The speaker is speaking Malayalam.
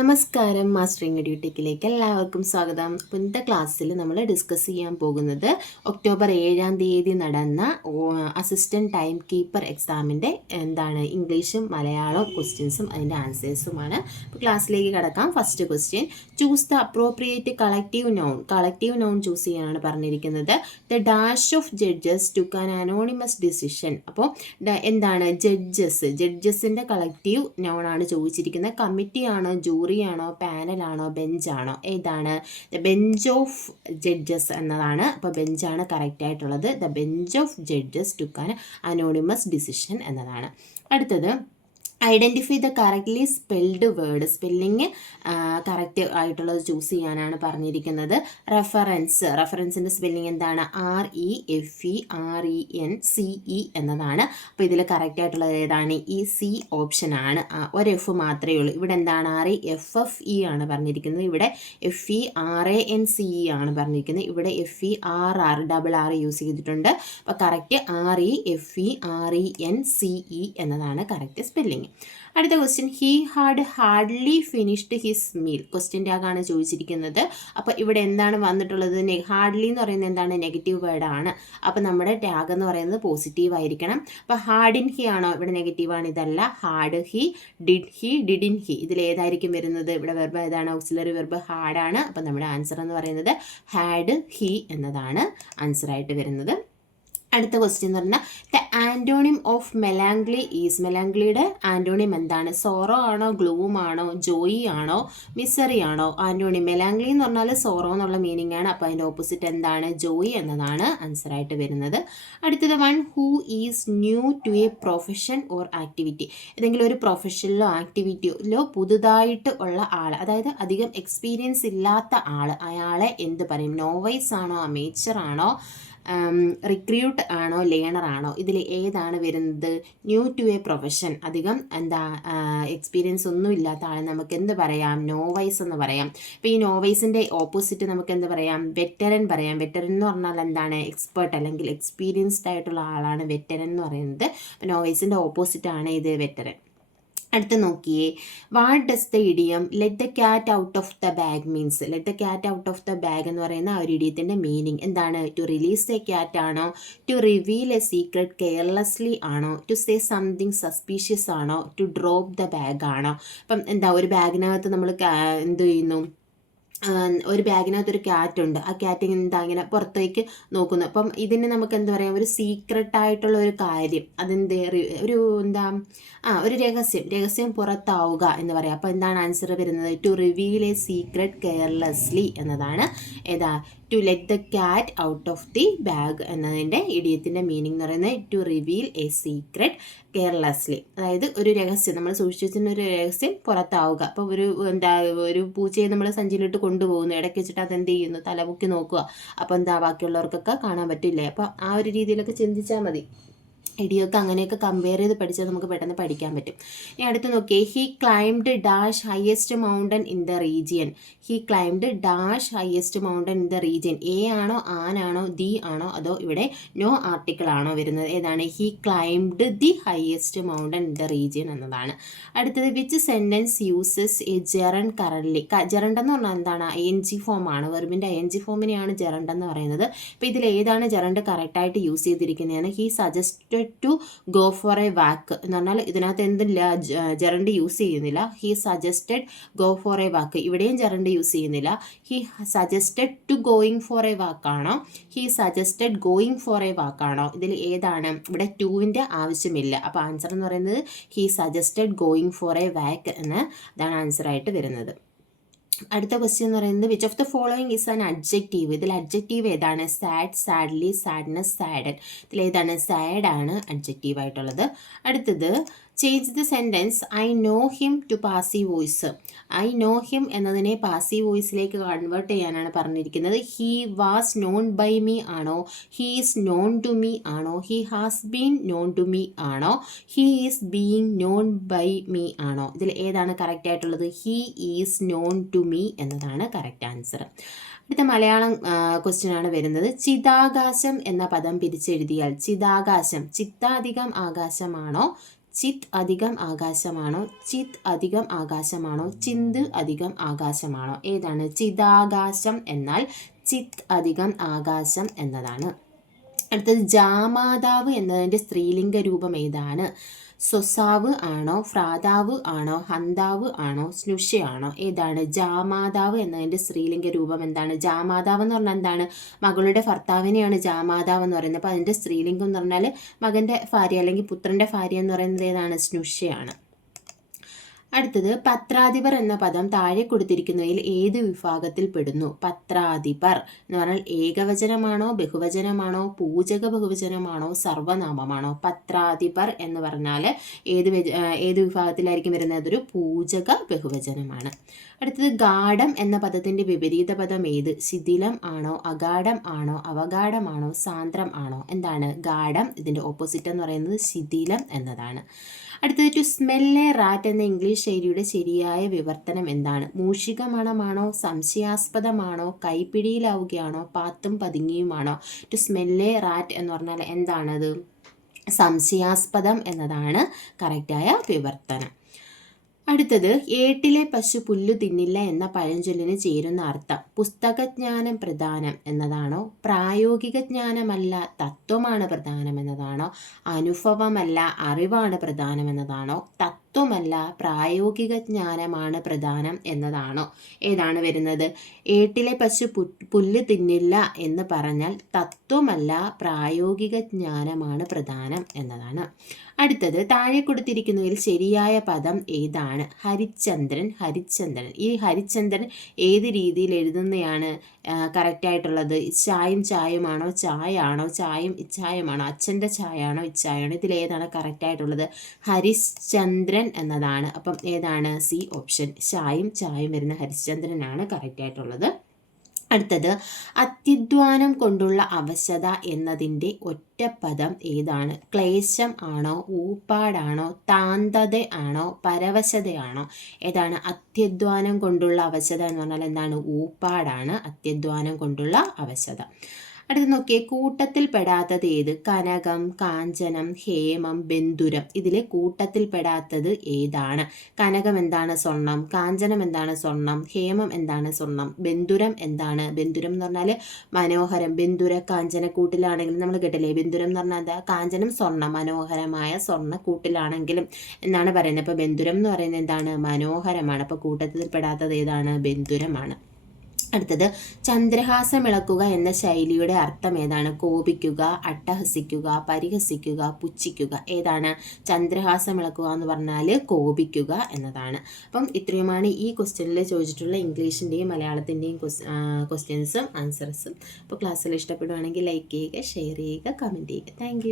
നമസ്കാരം, മാസ്റ്ററിംഗ് ഡ്യൂട്ടിക്കിലേക്ക് എല്ലാവർക്കും സ്വാഗതം. ഇന്നത്തെ ക്ലാസ്സിൽ നമ്മൾ ഡിസ്കസ് ചെയ്യാൻ പോകുന്നത് ഒക്ടോബർ 7-ാം തീയതി നടന്ന അസിസ്റ്റൻറ്റ് ടൈം കീപ്പർ എക്സാമിൻ്റെ ഇംഗ്ലീഷും മലയാളവും ക്വസ്റ്റ്യൻസും അതിൻ്റെ ആൻസേഴ്സുമാണ്. അപ്പോൾ ക്ലാസ്സിലേക്ക് കിടക്കാം. First question, choose the appropriate collective noun choose ചെയ്യാനാണ് പറഞ്ഞിരിക്കുന്നത്. The dash of judges took an anonymous decision. അപ്പോൾ എന്താണ് ജഡ്ജസിൻ്റെ കളക്റ്റീവ് നൗണാണ് ചോദിച്ചിരിക്കുന്നത്. കമ്മിറ്റി ആണോ, ജൂറിയാണോ, പാനലാണോ, ബെഞ്ചാണോ? ഏതാണ്? ദ ബെഞ്ച് ഓഫ് ജഡ്ജസ് എന്നതാണ്. അപ്പോൾ ബെഞ്ചാണ് കറക്റ്റ് ആയിട്ടുള്ളത്. The bench of judges took an anonymous decision എന്നതാണ്. അടുത്തത്, identify the correctly spelled word. Spelling correct ആയിട്ടുള്ളത് ചൂസ് ചെയ്യാനാണ് പറഞ്ഞിരിക്കുന്നത്. റെഫറൻസിൻ്റെ സ്പെല്ലിംഗ് എന്താണ്? REFERENCE എന്നതാണ്. അപ്പോൾ ഇതിൽ കറക്റ്റ് ആയിട്ടുള്ളത് ഏതാണ്? ഈ സി ഓപ്ഷൻ ആണ്. ഒരു എഫ് മാത്രമേ ഉള്ളൂ. ഇവിടെ എന്താണ്? REFFE ആണ് പറഞ്ഞിരിക്കുന്നത്. ഇവിടെ FERANCE ആണ് പറഞ്ഞിരിക്കുന്നത്. ഇവിടെ FERR യൂസ് ചെയ്തിട്ടുണ്ട്. അപ്പോൾ കറക്റ്റ് REFERENCE എന്നതാണ് കറക്റ്റ് സ്പെല്ലിംഗ്. അടുത്ത question, he had hardly finished his meal. Question ടാഗാണ് ചോദിച്ചിരിക്കുന്നത്. അപ്പോൾ ഇവിടെ എന്താണ് വന്നിട്ടുള്ളത്? ഹാർഡ്ലി എന്ന് പറയുന്നത് എന്താണ്? നെഗറ്റീവ് വേർഡാണ്. അപ്പോൾ നമ്മുടെ ടാഗ് എന്ന് പറയുന്നത് പോസിറ്റീവ് ആയിരിക്കണം. അപ്പോൾ ഹാർഡിൻ ഹി ആണോ? ഇവിടെ നെഗറ്റീവാണ്. ഇതല്ല. Had he, did he, didn't he. ഇതിൽ ഏതായിരിക്കും വരുന്നത്? ഇവിടെ വെർബ് ഏതാണ്? ഓക്സിലറി വെർബ് ഹാർഡാണ്. അപ്പോൾ നമ്മുടെ ആൻസർ എന്ന് പറയുന്നത് ഹാഡ് ഹി എന്നതാണ് ആൻസറായിട്ട് വരുന്നത്. അടുത്ത ക്വസ്റ്റ്യൻ എന്ന് പറഞ്ഞാൽ, the antonym of melancholy is. മെലാങ്ക്ലിയുടെ ആൻറ്റോണിം എന്താണ്? സോറോ ആണോ, ഗ്ലൂം ആണോ, ജോയി ആണോ, മിസറി ആണോ? ആൻറ്റോണിം മെലാങ്ക്ലി എന്ന് പറഞ്ഞാൽ സോറോ എന്നുള്ള മീനിങ് ആണ്. അപ്പോൾ അതിൻ്റെ ഓപ്പോസിറ്റ് എന്താണ്? ജോയി എന്നതാണ് ആൻസറായിട്ട് വരുന്നത്. അടുത്തത്, one who is new to a profession or activity. ഏതെങ്കിലും ഒരു പ്രൊഫഷനിലോ ആക്ടിവിറ്റിയിലോ പുതുതായിട്ട് ഉള്ള ആൾ, അതായത് അധികം എക്സ്പീരിയൻസ് ഇല്ലാത്ത ആൾ, അയാളെ എന്ത് പറയും? നോവൈസ് ആണോ, അമേച്ചർ ആണോ, റിക്രൂട്ട് ആണോ, ലേണർ ആണോ? ഇതിൽ ഏതാണ് വരുന്നത്? ന്യൂ ടു എ പ്രൊഫഷൻ, അധികം എക്സ്പീരിയൻസ് ഒന്നും ഇല്ലാത്ത ആളെ നമുക്ക് എന്ത് പറയാം? നോവൈസ് എന്ന് പറയാം. അപ്പോൾ ഈ നോവൈസിൻ്റെ ഓപ്പോസിറ്റ് നമുക്ക് എന്ത് പറയാം? വെറ്ററൻ പറയാം. വെറ്ററൻ എന്ന് പറഞ്ഞാൽ എന്താണ്? എക്സ്പേർട്ട് അല്ലെങ്കിൽ എക്സ്പീരിയൻസ്ഡ് ആയിട്ടുള്ള ആളാണ് വെറ്ററൻ എന്ന് പറയുന്നത്. അപ്പോൾ നോവൈസിൻ്റെ ഓപ്പോസിറ്റ് ആണ് ഇത് വെറ്ററൻ. അടുത്ത് നോക്കിയേ, what does the idiom let the cat out of the bag means? Let the cat out of the bag എന്ന് പറയുന്ന ആ ഒരു ഇഡിയത്തിൻ്റെ മീനിങ് എന്താണ്? ടു റിലീസ് എ ക്യാറ്റ് ആണോ, to reveal a secret carelessly ആണോ, ടു സേ സംതിങ് സസ്പീഷ്യസ് ആണോ, ടു ഡ്രോപ്പ് ദ ബാഗ് ആണോ? അപ്പം എന്താ, ഒരു ബാഗിനകത്ത് നമ്മൾ എന്ത് ചെയ്യുന്നു? ഒരു ബാഗിനകത്തൊരു ക്യാറ്റ് ഉണ്ട്. ആ ക്യാറ്റ് ഇങ്ങനെ പുറത്തേക്ക് നോക്കുന്നു. അപ്പം ഇതിന് നമുക്ക് എന്താ പറയുക? ഒരു സീക്രട്ടായിട്ടുള്ള ഒരു കാര്യം, അതെന്ത് ഒരു ഒരു രഹസ്യം പുറത്താവുക എന്ന് പറയാം. അപ്പോൾ എന്താണ് ആൻസർ വരുന്നത്? To reveal a secret carelessly എന്നതാണ്. ഏതാ? To let the cat out of the bag എന്നതിൻ്റെ ഇഡിയത്തിൻ്റെ മീനിങ് എന്ന് പറയുന്നത് to reveal a secret carelessly. അതായത് ഒരു രഹസ്യം, നമ്മൾ സൂക്ഷിച്ചു വെച്ചിരുന്ന ഒരു രഹസ്യം പുറത്താവുക. അപ്പോൾ ഒരു പൂച്ചയെ നമ്മൾ സഞ്ചിയിലിട്ട് കൊണ്ടുപോകുന്നു. ഇടയ്ക്ക് വെച്ചിട്ട് അതെന്ത് ചെയ്യുന്നു? തലപൊക്കി നോക്കുക. അപ്പോൾ ബാക്കിയുള്ളവർക്കൊക്കെ കാണാൻ പറ്റില്ലേ? അപ്പോൾ ആ ഒരു രീതിയിലൊക്കെ ചിന്തിച്ചാൽ മതി. ഇടിയൊക്കെ അങ്ങനെയൊക്കെ കമ്പയർ ചെയ്ത് പഠിച്ചാൽ നമുക്ക് പെട്ടെന്ന് പഠിക്കാൻ പറ്റും. ഇനി അടുത്ത് നോക്കിയേ, he climbed dash highest mountain in the region. He climbed dash highest mountain in the region. A ആണോ, ആനാണോ, ദി ആണോ, അതോ ഇവിടെ നോ ആർട്ടിക്കിൾ ആണോ വരുന്നത്? ഏതാണ്? He climbed the highest mountain in the region എന്നതാണ്. അടുത്തത്, which sentence uses A gerund currently. Gerund എന്ന് പറഞ്ഞാൽ എന്താണ്? ING ഫോം ആണ്. വെർബിൻ്റെ ING ഫോമിനെയാണ് ജെറണ്ട് എന്ന് പറയുന്നത്. അപ്പോൾ ഇതിൽ ഏതാണ് ജെറണ്ട് കറക്റ്റായിട്ട് യൂസ് ചെയ്തിരിക്കുന്നതാണ്? He suggested to go for a walk എന്ന് പറഞ്ഞാൽ ഇതിനകത്ത് എന്തില്ല? ജെറണ്ട് യൂസ് ചെയ്യുന്നില്ല. He suggested go for a walk. ഇവിടെയും ജെറണ്ട് യൂസ് ചെയ്യുന്നില്ല. He suggested to going for a വാക്കാണോ, he suggested going for a വാക്കാണോ? ഇതിൽ ഏതാണ്? ഇവിടെ ടുവിൻ്റെ ആവശ്യമില്ല. അപ്പോൾ ആൻസർ എന്ന് പറയുന്നത് he suggested going for a walk എന്ന് ഇതാണ് ആൻസറായിട്ട് വരുന്നത്. അടുത്ത ക്വസ്റ്റ്യൻ എന്ന് പറയുന്നത്, which of the following is an adjective. ഇതിൽ അഡ്ജക്റ്റീവ് ഏതാണ്? Sad, sadly, sadness, sadden. ഇതിൽ ഏതാണ്? സാഡ് ആണ് അഡ്ജക്റ്റീവ് ആയിട്ടുള്ളത്. അടുത്തത്, change the sentence I know him to passive voice. I know him എന്നതിനെ പാസീവ് വോയിസിലേക്ക് കൺവേർട്ട് ചെയ്യാനാണ് പറഞ്ഞിരിക്കുന്നത്. He was known by me ആണോ, he is known to me ആണോ, he has been known to me ആണോ, he is being known by me ആണോ? ഇതിൽ ഏതാണ് കറക്റ്റ് ആയിട്ടുള്ളത്? He is known to me എന്നതാണ് കറക്റ്റ് ആൻസർ. അടുത്ത മലയാളം ക്വസ്റ്റ്യൻ ആണ് വരുന്നത്. ചിതാകാശം എന്ന പദം പിരിച്ചെഴുതിയാൽ ചിതാകാശം ചിത്താധികം ആകാശമാണോ, ചിത് അധികം ആകാശമാണോ, ചിത് അധികം ആകാശമാണോ, ചിന്ത് അധികം ആകാശമാണോ? ഏതാണ്? ചിതാകാശം എന്നാൽ ചിത് അധികം ആകാശം എന്നതാണ്. അടുത്തത് ജാമാതാവ് എന്നതിൻ്റെ സ്ത്രീലിംഗ രൂപം ഏതാണ്? സ്വസാവ് ആണോ, ഭ്രാതാവ് ആണോ, ഹന്താവ് ആണോ, സ്നുഷയാണോ? ഏതാണ്? ജാമാതാവ് എന്നതിൻ്റെ സ്ത്രീലിംഗ രൂപം എന്താണ്? ജാമാതാവ് എന്ന് പറഞ്ഞാൽ എന്താണ്? മകളുടെ ഭർത്താവിനെയാണ് ജാമാതാവ് എന്ന് പറയുന്നത്. അപ്പോൾ അതിൻ്റെ സ്ത്രീലിംഗം എന്ന് പറഞ്ഞാൽ മകൻ്റെ ഭാര്യ അല്ലെങ്കിൽ പുത്രൻ്റെ ഭാര്യ എന്ന് പറയുന്നത് ഏതാണ്? സ്നുഷയാണ്. അടുത്തത് പത്രാധിപർ എന്ന പദം താഴെ കൊടുത്തിരിക്കുന്നതിൽ ഏത് വിഭാഗത്തിൽ പെടുന്നു? പത്രാധിപർ എന്ന് പറഞ്ഞാൽ ഏകവചനമാണോ, ബഹുവചനമാണോ, പൂജക ബഹുവചനമാണോ, സർവനാമമാണോ? പത്രാധിപർ എന്ന് പറഞ്ഞാൽ ഏത് വിഭാഗത്തിലായിരിക്കും വരുന്നത്? അതൊരു പൂജക ബഹുവചനമാണ്. അടുത്തത് ഗാഢം എന്ന പദത്തിന്റെ വിപരീത പദം ഏത്? ശിഥിലം ആണോ, അഗാഢം ആണോ, അവഗാഢമാണോ, സാന്ദ്രം ആണോ? എന്താണ്? ഗാഢം. ഇതിന്റെ ഓപ്പോസിറ്റ് എന്ന് പറയുന്നത് ശിഥിലം എന്നതാണ്. അടുത്തത് ടു സ്മെൽ എ റാറ്റ് എന്ന ഇംഗ്ലീഷ് ശൈലിയുടെ ശരിയായ വിവർത്തനം എന്താണ്? മൂഷിക മണമാണോ, സംശയാസ്പദമാണോ, കൈപ്പിടിയിലാവുകയാണോ, പാത്തും പതുങ്ങിയുമാണോ? ടു സ്മെൽ എ റാറ്റ് എന്ന് പറഞ്ഞാൽ എന്താണത്? സംശയാസ്പദം എന്നതാണ് കറക്റ്റായ വിവർത്തനം. അടുത്തത് ഏട്ടിലെ പശു പുല്ലു തിന്നില്ല എന്ന പഴഞ്ചൊല്ലിന് ചേരുന്ന അർത്ഥം? പുസ്തകജ്ഞാനം പ്രധാനം എന്നതാണോ, പ്രായോഗിക ജ്ഞാനമല്ല തത്വമാണ് പ്രധാനം എന്നതാണോ, അനുഭവമല്ല അറിവാണ് പ്രധാനം എന്നതാണോ, തത്വമല്ല പ്രായോഗിക ജ്ഞാനമാണ് പ്രധാനം എന്നതാണോ? ഏതാണ് വരുന്നത്? ഏട്ടിലെ പശു പുല്ല് തിന്നില്ല എന്ന് പറഞ്ഞാൽ തത്വമല്ല പ്രായോഗിക ജ്ഞാനമാണ് പ്രധാനം എന്നതാണ്. അടുത്തത് താഴെ കൊടുത്തിരിക്കുന്നതിൽ ശരിയായ പദം ഏതാണ്? ഹരിചന്ദ്രൻ. ഹരിചന്ദ്രൻ. ഈ ഹരിചന്ദ്രൻ ഏത് രീതിയിൽ എഴുതുന്നതാണ് കറക്റ്റായിട്ടുള്ളത്? ചായും ചായുമാണോ, ചായ ആണോ, ചായും ഇച്ഛായമാണോ, അച്ഛൻ്റെ ചായ ആണോ, ഇച്ഛായാണോ? ഇതിലേതാണ് കറക്റ്റായിട്ടുള്ളത്? ഹരിശ്ചന്ദ്രൻ എന്നതാണ്. അപ്പം ഏതാണ്? C option. ചായും ചായും വരുന്ന ഹരിശ്ചന്ദ്രനാണ് കറക്റ്റായിട്ടുള്ളത്. അടുത്തത് അത്യധ്വാനം കൊണ്ടുള്ള അവശത എന്നതിൻ്റെ ഒറ്റപ്പദം ഏതാണ്? ക്ലേശം ആണോ, ഊപ്പാടാണോ, താന്തത ആണോ, പരവശതയാണോ? ഏതാണ്? അത്യധ്വാനം കൊണ്ടുള്ള അവശത എന്ന് പറഞ്ഞാൽ എന്താണ്? ഊപ്പാടാണ് അത്യധ്വാനം കൊണ്ടുള്ള അവശത. അടുത്ത് നോക്കിയേ, കൂട്ടത്തിൽ പെടാത്തത് ഏത്? കനകം, കാഞ്ചനം, ഹേമം, ബന്ധുരം. ഇതിൽ കൂട്ടത്തിൽ പെടാത്തത് ഏതാണ്? കനകം എന്താണ്? സ്വർണം. കാഞ്ചനം എന്താണ്? സ്വർണം. ഹേമം എന്താണ്? സ്വർണം. ബന്ധുരം എന്താണ്? ബന്ധുരം എന്ന് പറഞ്ഞാൽ മനോഹരം. ബന്ധുര കാഞ്ചന കൂട്ടിലാണെങ്കിലും നമ്മൾ കേട്ടില്ലേ? ബന്ധുരം എന്ന് പറഞ്ഞാൽ എന്താ? കാഞ്ചനം സ്വർണ്ണം, മനോഹരമായ സ്വർണ്ണ കൂട്ടിലാണെങ്കിലും എന്നാണ് പറയുന്നത്. അപ്പോൾ ബന്ധുരം എന്ന് പറയുന്നത് എന്താണ്? മനോഹരമാണ്. അപ്പോൾ കൂട്ടത്തിൽ പെടാത്തത് ഏതാണ്? ബന്ധുരമാണ്. അടുത്തത് ചന്ദ്രഹാസമിളക്കുക എന്ന ശൈലിയുടെ അർത്ഥം ഏതാണ്? കോപിക്കുക, അട്ടഹസിക്കുക, പരിഹസിക്കുക, പുച്ഛിക്കുക. ഏതാണ്? ചന്ദ്രഹാസമിളക്കുക എന്ന് പറഞ്ഞാൽ കോപിക്കുക എന്നതാണ്. അപ്പം ഇത്രയുമാണ് ഈ ക്വസ്റ്റ്യനിൽ ചോദിച്ചിട്ടുള്ള ഇംഗ്ലീഷിൻ്റെയും മലയാളത്തിൻ്റെയും ക്വസ്റ്റ്യൻസും ആൻസേഴ്സും. അപ്പോൾ ക്ലാസ്സിൽ ഇഷ്ടപ്പെടുവാണെങ്കിൽ ലൈക്ക് ചെയ്യുക, ഷെയർ ചെയ്യുക, കമൻറ്റ് ചെയ്യുക. താങ്ക്